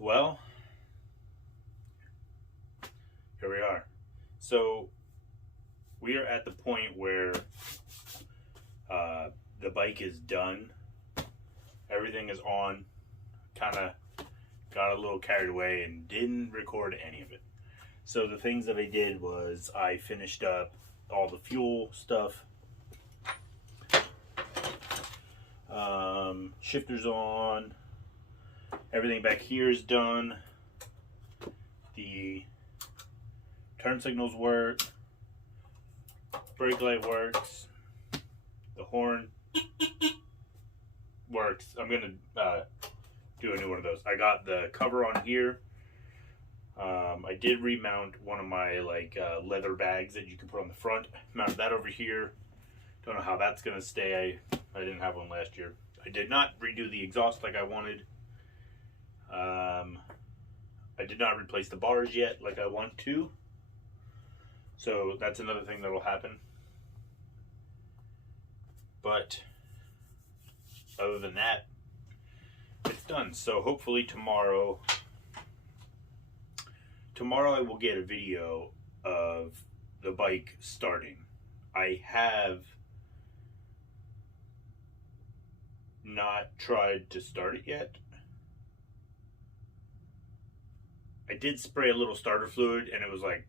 Well, here we are. So we are at the point where the bike is done. Everything is on. Kind of got a little carried away and didn't record any of it. So the things that I did was I finished up all the fuel stuff. Shifter's on. Everything back here is done. The turn signals work. Brake light works. The horn works. I'm gonna do a new one of those. I got the cover on here. I did remount one of my leather bags that you can put on the front. Mounted that over here. Don't know how that's gonna stay. I didn't have one last year. I did not redo the exhaust like I wanted. I did not replace the bars yet like I want to. So that's another thing that will happen. But other than that, it's done. So hopefully tomorrow I will get a video of the bike starting. I have not tried to start it yet. I did spray a little starter fluid and it was like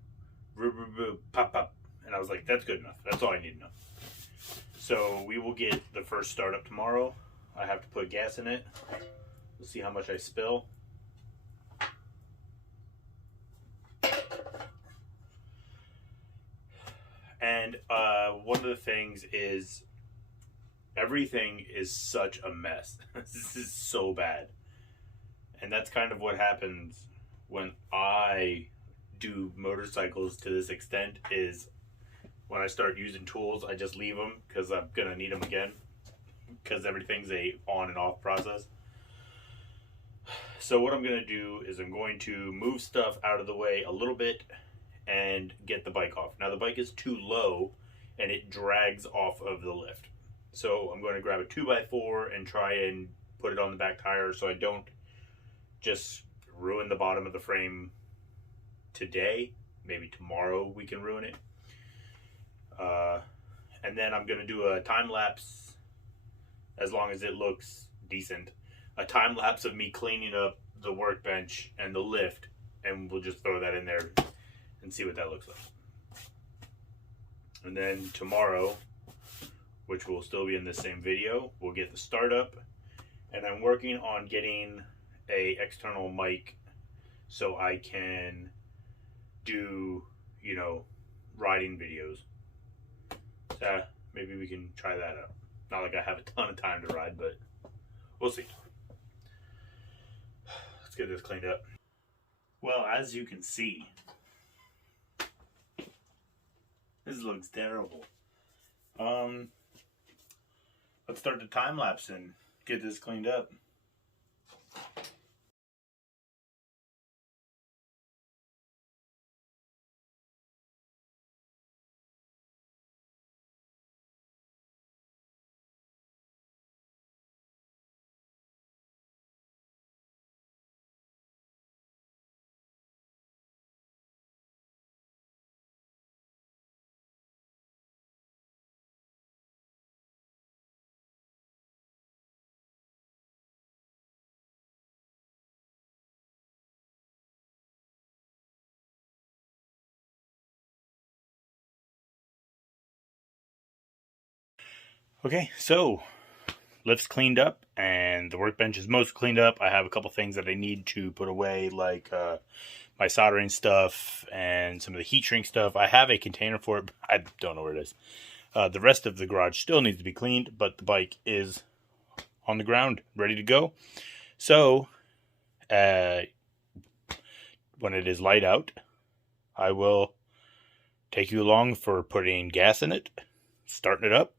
pop pop, and I was like, that's good enough. That's all I need to know. So we will get the first startup tomorrow. I have to put gas in it. We'll see how much I spill. And one of the things is everything is such a mess. This is so bad. And that's kind of what happens when I do motorcycles to this extent, is when I start using tools, I just leave them because I'm going to need them again, because everything's a on and off process. So what I'm going to do is I'm going to move stuff out of the way a little bit and get the bike off. Now the bike is too low and it drags off of the lift. So I'm going to grab a 2x4 and try and put it on the back tire so I don't just ruin the bottom of the frame today. Maybe tomorrow we can ruin it. And then I'm going to do a time lapse, as long as it looks decent, a time lapse of me cleaning up the workbench and the lift, and we'll just throw that in there and see what that looks like. And then tomorrow, which will still be in the same video, we'll get the startup, and I'm working on getting a external mic so I can do, riding videos. So maybe we can try that out. Not like I have a ton of time to ride, but we'll see. Let's get this cleaned up. Well, as you can see, this looks terrible. Let's start the time lapse and get this cleaned up. Okay, so lift's cleaned up and the workbench is most cleaned up. I have a couple things that I need to put away, like my soldering stuff and some of the heat shrink stuff. I have a container for it, but I don't know where it is. The rest of the garage still needs to be cleaned, but the bike is on the ground, ready to go. So when it is light out, I will take you along for putting gas in it, starting it up.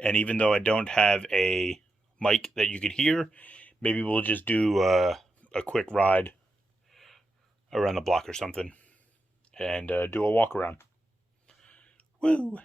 And even though I don't have a mic that you could hear, maybe we'll just do a quick ride around the block or something and do a walk around. Woo!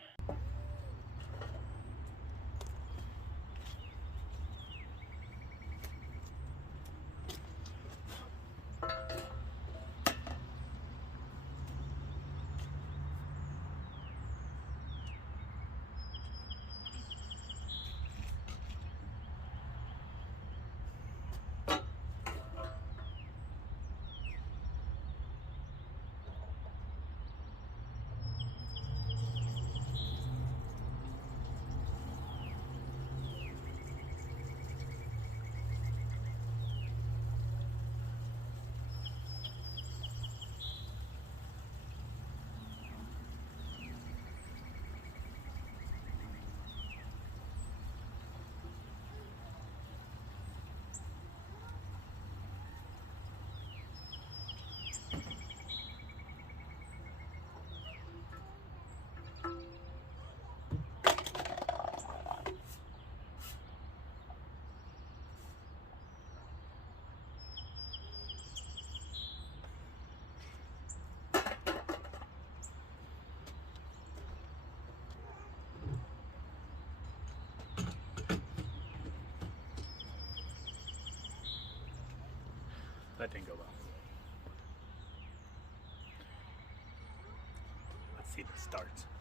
That didn't go well. Let's see if it starts.